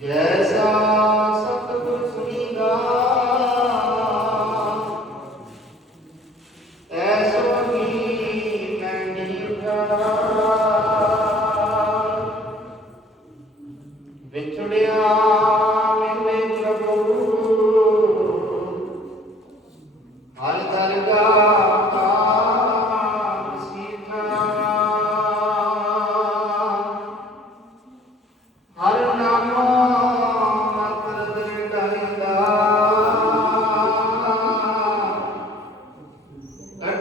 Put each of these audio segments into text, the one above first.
ਜੈਸਾ ਸਤਿਗੁਰ ਸੁਣੀਦਾ ਐਸੋ ਹੀ ਮੈਂ ਨੀਵਾ ਵਿਛੜਿਆ ਮੇਰੇ ਪ੍ਰਭੂ ਹਰ ਦਰਗਾ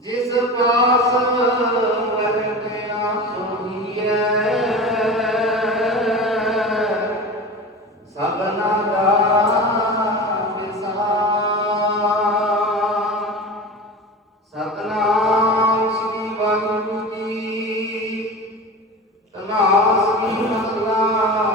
ਜਿਸ ਪਾਸ ਵਰਤਿਆ ਸੋਹੀਐ ਸਭਨਾ ਦਾ ਵਿਸਾ ਸਤਨਾਮ ਸ੍ਰੀ ਵਾਹਿਗੁਰੂ ਜੀ। ਤਨਾਸ ਕੀ ਮਹਲਾ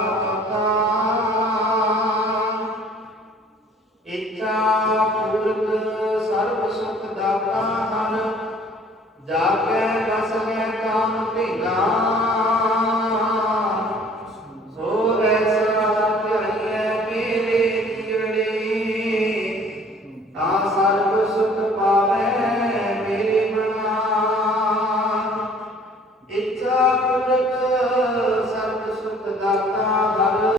ਸਤਿਗੁਰ ਸਰਬ ਸੁਖ ਦਾਤਾ